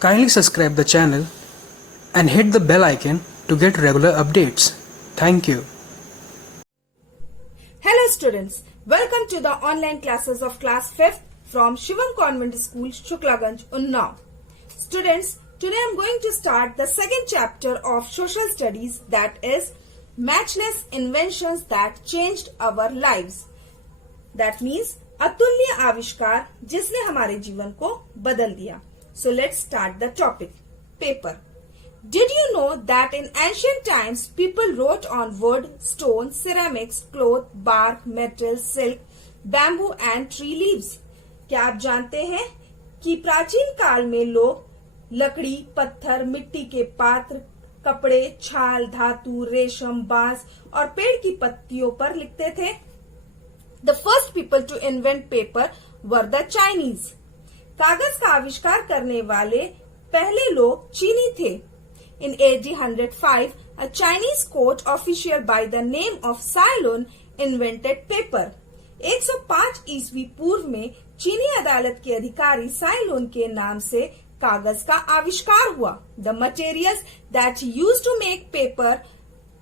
Kindly subscribe the channel and hit the bell icon to get regular updates. Thank you. Hello students, welcome to the online classes of class 5th from Shivam Convent School, Shuklaganj, Unnao. Students, today I am going to start the second chapter of social studies, that is matchless inventions that changed our lives. That means अतुल्य आविष्कार जिसने हमारे जीवन को बदल दिया. So let's start the topic. Paper. Did you know that in ancient times people wrote on wood, stone, ceramics, cloth, bark, metal, silk, bamboo and tree leaves? क्या आप जानते हैं कि प्राचीन काल में लोग लकड़ी, पत्थर, मिट्टी के पात्र, कपड़े, छाल, धातु, रेशम, बांस और पेड़ की पत्तियों पर लिखते थे? The first people to invent paper were the Chinese. कागज का आविष्कार करने वाले पहले लोग चीनी थे. In AD 105, a Chinese court official by the name of Cylon invented paper. 105 ईस्वी पूर्व में चीनी अदालत के अधिकारी साइलोन के नाम से कागज का आविष्कार हुआ. The materials that used to make paper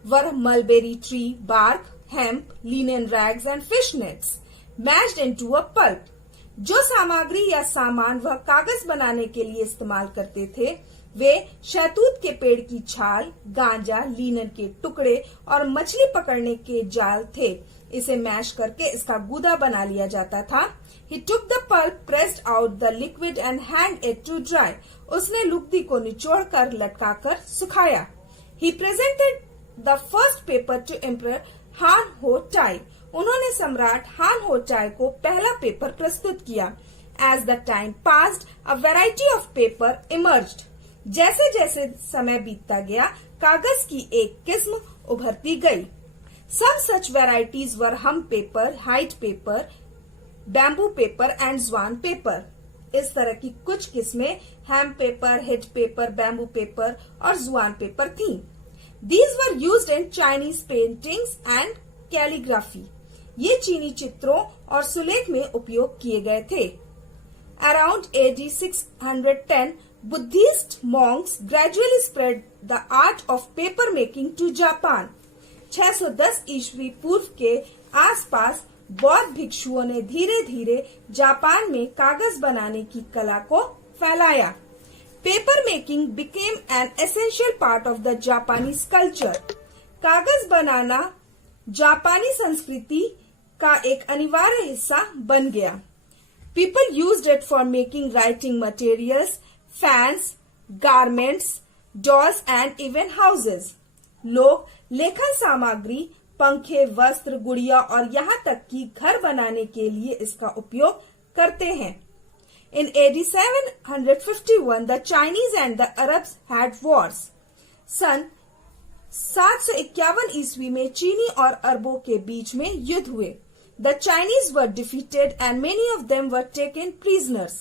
were mulberry tree bark, hemp, linen rags and fish nets mashed into a pulp. जो सामग्री या सामान वह कागज बनाने के लिए इस्तेमाल करते थे वे शहतूत के पेड़ की छाल, गांजा, लीनन के टुकड़े और मछली पकड़ने के जाल थे. इसे मैश करके इसका गूदा बना लिया जाता था. He took the pulp, pressed out the liquid and hanged it to dry. उसने लुगदी को निचोड़कर लटकाकर सुखाया. He presented the first paper to Emperor Han Ho Tai. उन्होंने सम्राट हान हो चाय को पहला पेपर प्रस्तुत किया. As the time passed, a variety of paper emerged. जैसे जैसे समय बीतता गया कागज की एक किस्म उभरती गई. Some such varieties were hum paper, hide paper, bamboo paper and swan paper. इस तरह की कुछ किस्में हैम पेपर, हिट पेपर, बैम्बू पेपर और जुआन पेपर थीं. These were used in Chinese paintings and calligraphy. ये चीनी चित्रों और सुलेख में उपयोग किए गए थे. Around AD 610, Buddhist monks gradually spread the art of paper making to Japan. 610 ईस्वी पूर्व के आसपास बौद्ध भिक्षुओं ने धीरे धीरे जापान में कागज बनाने की कला को फैलाया. Paper making became an essential part of the Japanese culture. कागज बनाना जापानी संस्कृति का एक अनिवार्य हिस्सा बन गया. People used it for making writing materials, fans, garments, dolls and even houses. लोग लेखन सामग्री, पंखे, वस्त्र, गुड़िया और यहाँ तक कि घर बनाने के लिए इसका उपयोग करते हैं. In AD 751, the Chinese and the Arabs had wars. सन 751 ईस्वी में चीनी और अरबों के बीच में युद्ध हुए. The Chinese were defeated and many of them were taken prisoners.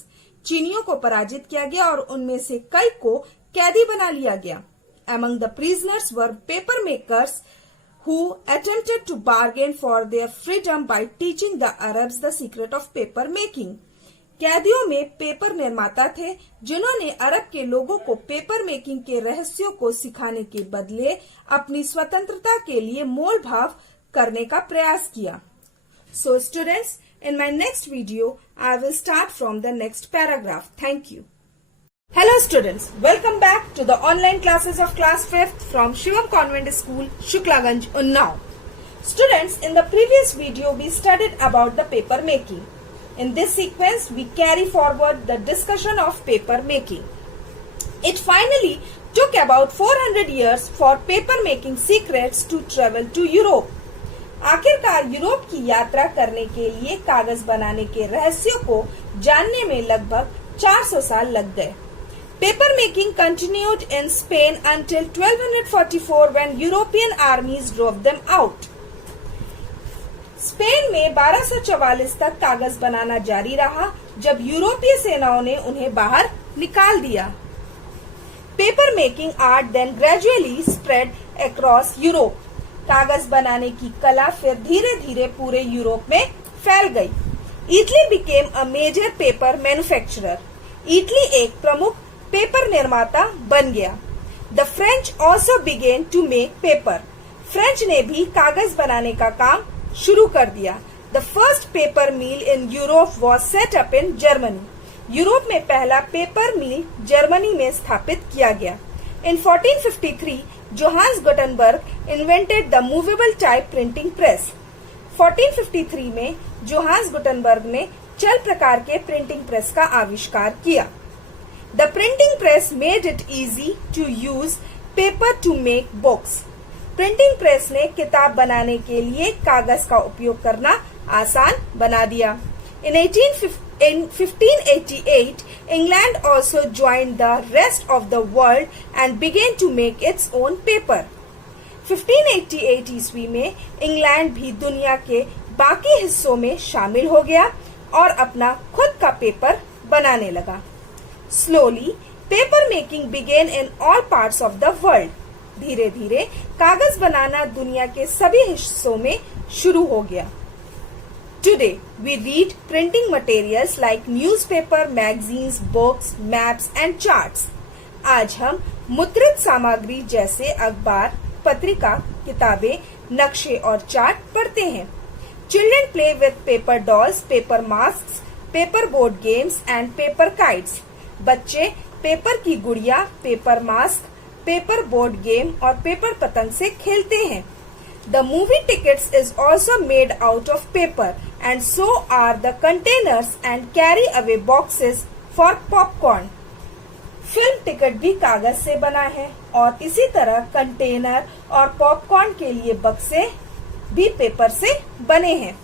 चीनियों को पराजित किया गया और उनमें से कई को कैदी बना लिया गया. Among the prisoners were paper makers who attempted to bargain for their freedom by teaching the Arabs the secret of paper making. कैदियों में पेपर निर्माता थे जिन्होंने अरब के लोगों को पेपर मेकिंग के रहस्यों को सिखाने के बदले अपनी स्वतंत्रता के लिए मोल भाव करने का प्रयास किया. So students, in my next video, I will start from the next paragraph. Thank you. Hello students, welcome back to the online classes of class 5th from Shivam Convent School, Shuklaganj, Unnao. Students, in the previous video, we studied about the paper making. In this sequence, we carry forward the discussion of paper making. It finally took about 400 years for paper making secrets to travel to Europe. आखिरकार Europe की यात्रा करने के लिए कागज बनाने के रहस्यों को जानने में लगभग 400 साल लग गए. Paper making continued in Spain until 1244 when European armies drove them out. Spain में 1244 तक कागज बनाना जारी रहा जब यूरोपीय सेनाओं ने उन्हें बाहर निकाल दिया. Paper making art then gradually spread across Europe. कागज बनाने की कला फिर धीरे धीरे पूरे यूरोप में फैल गई. Italy became a major paper manufacturer. Italy एक प्रमुख पेपर पेपर निर्माता बन गया। The French also began to make paper. French ने भी कागज बनाने का काम शुरू कर दिया। The first paper mill in Europe was set up in Germany. Europe में पहला पेपर मिल जर्मनी में स्थापित किया गया। In 1453 Johannes Gutenberg invented the movable type printing press. 1453 में जोहान्स गुटेनबर्ग ने चल प्रकार के प्रिंटिंग प्रेस का आविष्कार किया। The printing press made it easy to use paper to make books. Printing press ने किताब बनाने के लिए कागज का उपयोग करना आसान बना दिया। In 1588, England also joined the rest of the world and began to make its own paper. 1588 ईस्वी में इंग्लैंड भी दुनिया के बाकी हिस्सों में शामिल हो गया और अपना खुद का पेपर बनाने लगा। Slowly, paper making began in all parts of the world. धीरे धीरे कागज बनाना दुनिया के सभी हिस्सों में शुरू हो गया। Today, we read printing materials like newspaper, magazines, books, maps and charts. आज हम मुद्रित सामग्री जैसे अखबार, पत्रिका, किताबें, नक्शे और चार्ट पढ़ते हैं। Children play with paper dolls, paper masks, paper board games and paper kites. बच्चे पेपर की गुड़िया, paper mask, paper board game और पेपर पतंग से खेलते हैं। The movie tickets is also made out of paper and so are the containers and carry away boxes for popcorn. Film ticket भी कागज से बना है और इसी तरह कंटेनर और पॉपकॉर्न के लिए बक्से भी पेपर से बने हैं।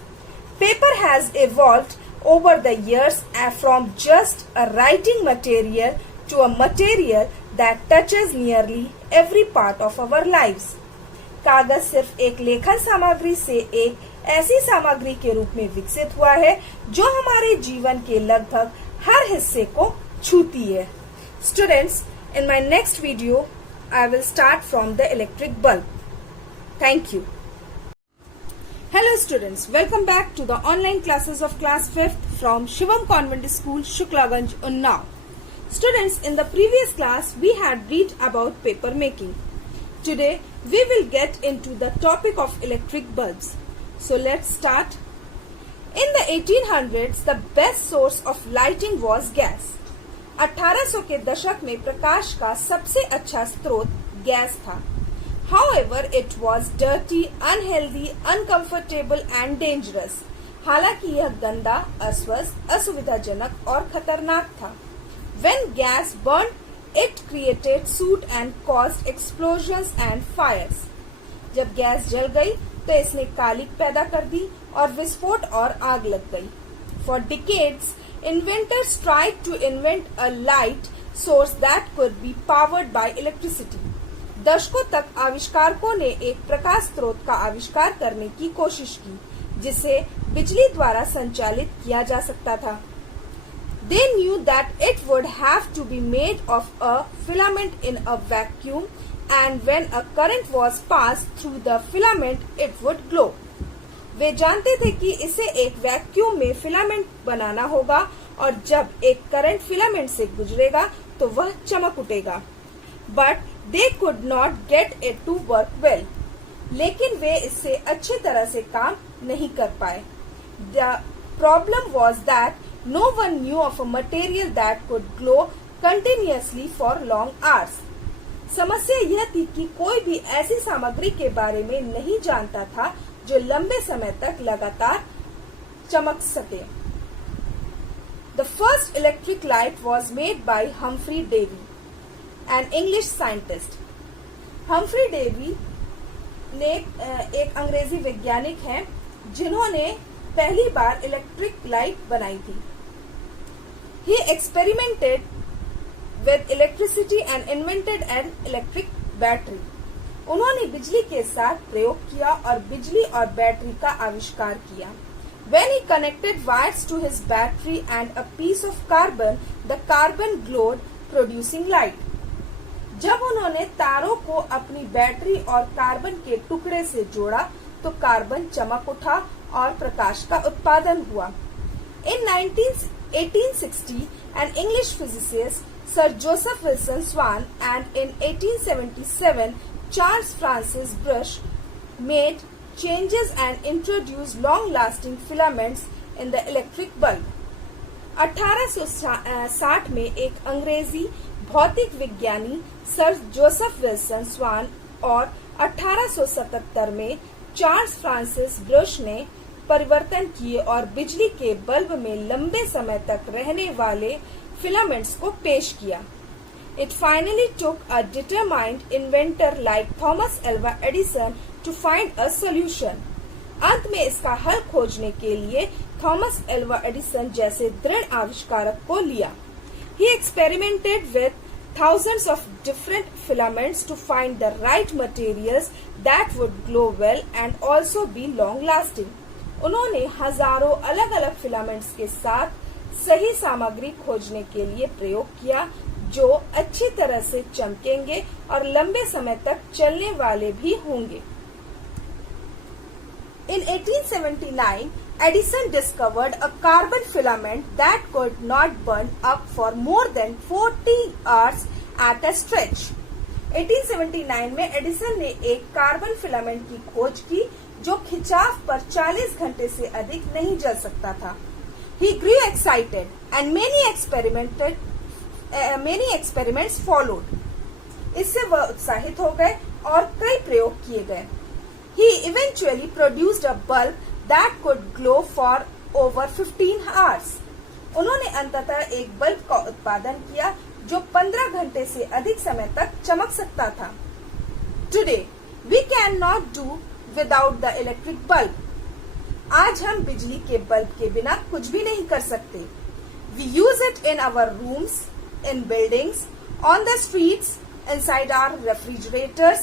Paper has evolved over the years from just a writing material to a material that touches nearly every part of our lives. कागज सिर्फ एक लेखन सामग्री से एक ऐसी सामग्री के रूप में विकसित हुआ है जो हमारे जीवन के लगभग हर हिस्से को छूती है। Students, in my next video, I will start from the electric bulb. Thank you. Hello students, welcome back to the online classes of class 5th from Shivam Convent School, Shuklaganj, Unnao. Students, in the previous class, we had read about paper making. Today, we will get into the topic of electric bulbs. So let's start. In the 1800s, the best source of lighting was gas. 1800 के दशक में प्रकाश का सबसे अच्छा स्रोत gas था। However, it was dirty, unhealthy, uncomfortable and dangerous. हालांकि यह गंदा, अस्वस्थ, असुविधाजनक और खतरनाक था। When gas burned, it created soot and caused explosions and fires. जब गैस जल गई तो इसने कालिक पैदा कर दी और विस्फोट और आग लग गई। For decades, inventors tried to invent a light source that could be powered by electricity. दशकों तक आविष्कारकों ने एक प्रकाश स्रोत का आविष्कार करने की कोशिश की जिसे बिजली द्वारा संचालित किया जा सकता था। They knew that it would have to be made of a filament in a vacuum and when a current was passed through the filament, it would glow. वे जानते थे कि इसे एक वैक्यूम में फिलामेंट बनाना होगा और जब एक करंट फिलामेंट से गुजरेगा तो वह चमक उठेगा। But they could not get it to work well. लेकिन वे इससे अच्छी तरह से काम नहीं कर पाए। The problem was that no one knew of a material that could glow continuously for long hours. समस्या यह थी कि कोई भी ऐसी सामग्री के बारे में नहीं जानता था जो लंबे समय तक लगातार चमक सके। The first electric light was made by Humphrey Davy, an English scientist. Humphrey Davy ने एक अंग्रेजी वैज्ञानिक हैं जिन्होंने पहली बार इलेक्ट्रिक लाइट बनाई थी। He experimented with electricity and invented an electric battery. उन्होंने बिजली के साथ प्रयोग किया और बिजली और बैटरी का आविष्कार किया। When he connected wires to his battery and a piece of carbon, the carbon glowed, producing light. जब उन्होंने तारों को अपनी बैटरी और कार्बन के टुकड़े से जोड़ा तो कार्बन चमक उठा और प्रकाश का उत्पादन हुआ। In 1860, an English physicist Sir Joseph Wilson Swan, and in 1877 Charles Francis Brush made changes and introduced long-lasting filaments in the electric bulb. 1860 में एक अंग्रेजी भौतिक विज्ञानी सर जोसेफ विल्सन स्वान और 1877 में चार्ल्स फ्रांसिस ब्रश ने परिवर्तन किए और बिजली के बल्ब में लंबे समय तक रहने वाले फिलामेंट्स को पेश किया. It finally took a determined inventor like Thomas Alva Edison to find a solution. अंत में इसका हल खोजने के लिए थॉमस एल्वा एडिसन जैसे दृढ़ आविष्कारक को लिया. He experimented with thousands of different filaments to find the right materials that would glow well and also be long lasting. उन्होंने हजारों अलग अलग फिलामेंट्स के साथ सही सामग्री खोजने के लिए प्रयोग किया जो अच्छी तरह से चमकेंगे और लंबे समय तक चलने वाले भी होंगे. In 1879, Edison discovered a carbon filament that could not burn up for more than 40 hours at a stretch. 1879 में एडिसन ने एक कार्बन फिलामेंट की खोज की जो खिंचाव पर 40 घंटे से अधिक नहीं जल सकता था. He grew excited and many experiments followed. इससे वह उत्साहित हो गए और कई प्रयोग किए गए. He eventually produced a bulb that could glow for over 15 hours. उन्होंने अंततः एक बल्ब का उत्पादन किया जो 15 घंटे से अधिक समय तक चमक सकता था. Today, we cannot do without the electric bulb. आज हम बिजली के बल्ब के बिना कुछ भी नहीं कर सकते. We use it in our rooms, in buildings, on the streets, inside our refrigerators,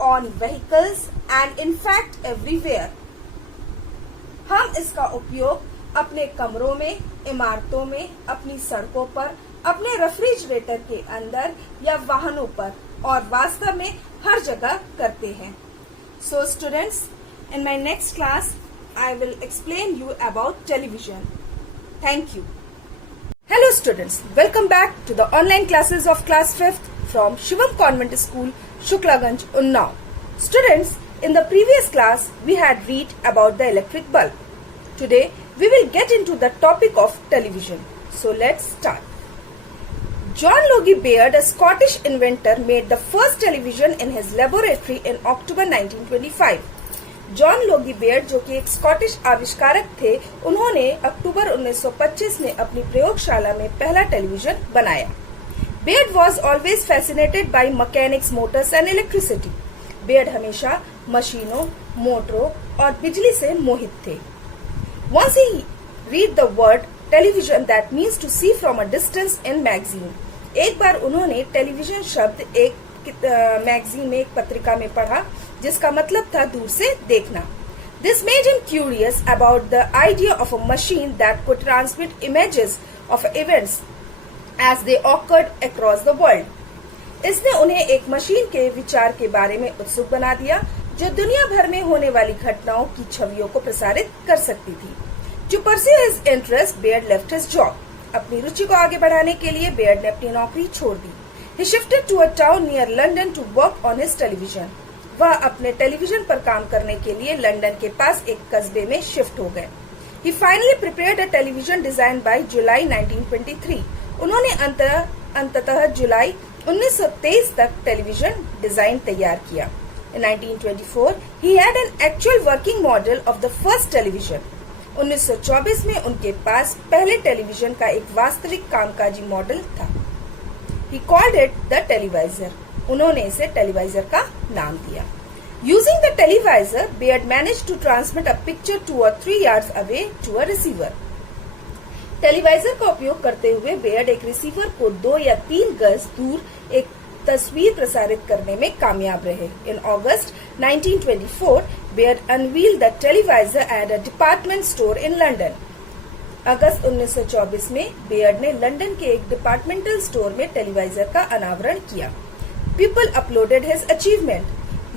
on vehicles and in fact everywhere. हम इसका उपयोग अपने कमरों में, इमारतों में, अपनी सड़कों पर, अपने रेफ्रिजरेटर के अंदर या वाहनों पर और वास्तव में हर जगह करते हैं. So students, in my next class I will explain you about television. Thank you. Hello students, welcome back to the online classes of class 5th from Shivam Convent School, Shuklaganj, Unnao. Students, in the previous class, we had read about the electric bulb. Today, we will get into the topic of television. So let's start. John Logie Baird, a Scottish inventor, made the first television in his laboratory in October 1925. John Logie Baird जो कि एक Scottish आविष्कारक थे, उन्होंने अक्टूबर 1925 में अपनी प्रयोगशाला में पहला टेलीविजन बनाया. Baird was always fascinated by mechanics, Motors and electricity. Baird हमेशा मशीनों, मोटरों और बिजली से मोहित थे. Once he read the word television that means to see from a distance in magazine. एक बार उन्होंने टेलीविजन शब्द एक मैगजीन में, एक पत्रिका में पढ़ा जिसका मतलब था दूर से देखना. This made him curious about the idea of a machine that could transmit images of events as they occurred across the world. इसने उन्हें एक मशीन के विचार के बारे में उत्सुक बना दिया जो दुनिया भर में होने वाली घटनाओं की छवियों को प्रसारित कर सकती थी. To pursue his interest, Baird left his job. अपनी रुचि को आगे बढ़ाने के लिए बेयर्ड ने अपनी नौकरी छोड़ दी. He shifted to a town near London to work on his television. वह अपने टेलीविजन पर काम करने के लिए लंदन के पास एक कस्बे में शिफ्ट हो गए. He finally prepared a television designed by July 1923. उन्होंने अंततः जुलाई 1923 तक टेलीविजन डिजाइन तैयार किया. In 1924, he had an actual working model of the first television. 1924 में उनके पास पहले टेलीविजन का एक वास्तविक कामकाजी मॉडल था. He called it the televisor. उन्होंने इसे टेलीवाइजर का नाम दिया. Using the televisor, Baird managed to transmit a picture 2 or 3 yards away to a receiver. टेलीवाइजर का उपयोग करते हुए बेयर्ड एक रिसीवर को 2 या 3 गज दूर एक तस्वीर प्रसारित करने में कामयाब रहे. In August 1924, Baird unveiled the televisor at a department store in London. अगस्त 1924 में बेयर्ड ने लंदन के एक डिपार्टमेंटल स्टोर में टेलीवाइजर का अनावरण किया. People uploaded his achievement.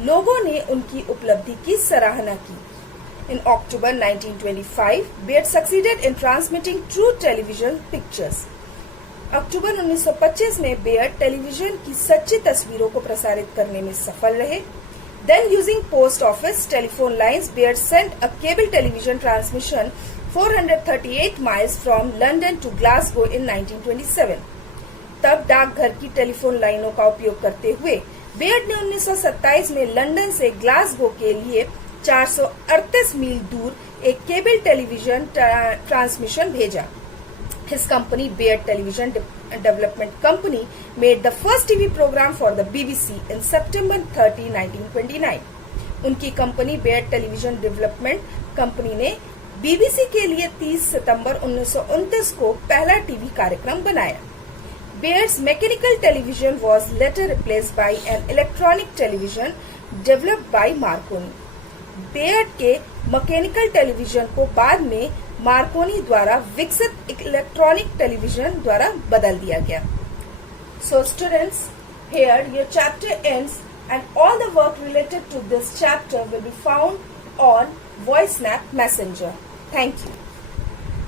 लोगों ने उनकी उपलब्धि की सराहना की. In October 1925, Baird succeeded in transmitting true television pictures. अक्टूबर 1925 में बेयर्ड टेलीविजन की सच्ची तस्वीरों को प्रसारित करने में सफल रहे. Then using post office telephone lines, Beard sent a cable television transmission 438 miles from London to Glasgow in 1927. तब डाकघर की टेलीफोन लाइनों का उपयोग करते हुए बेयर्ड ने 1927 में लंदन से ग्लासगो के लिए 438 मील दूर एक केबल टेलीविजन ट्रांसमिशन भेजा. His company, Beard Television Development Company, made the first TV program for the BBC in September 30, 1929. उनकी company Baird television development company ने BBC के लिए 30 सितंबर 1929 को पहला टीवी कार्यक्रम बनाया. Baird's mechanical television was later replaced by an electronic television developed by Marconi. Baird के mechanical television को बाद में मार्कोनी द्वारा विकसित इलेक्ट्रॉनिक टेलीविजन द्वारा बदल दिया गया. So students, here your chapter ends and all the work related to this chapter will be found on VoiceSnap Messenger. Thank you.